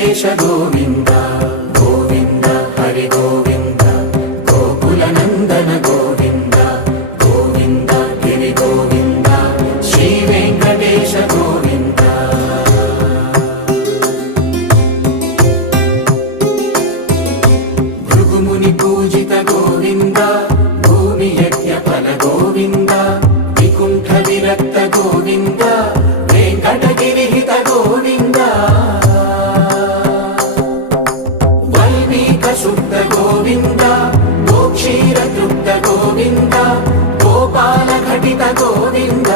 వెంకటేశ గోవింద గోవింద హరి గోవింద గోకుల నందన గోవింద గోవింద గిరి గోవింద శ్రీ వెంకటేశ గోవింద భృగుముని పూజిత గోవింద భూమి యజ్ఞ ఫల గోవింద వికుంఠ విరక్త గోవింద వెంకటగిరిహిత గోవింద వల్మీక శుద్ధ గోవింద గోక్షీర తృప్త గోవింద గోపాల ఘటిత గోవింద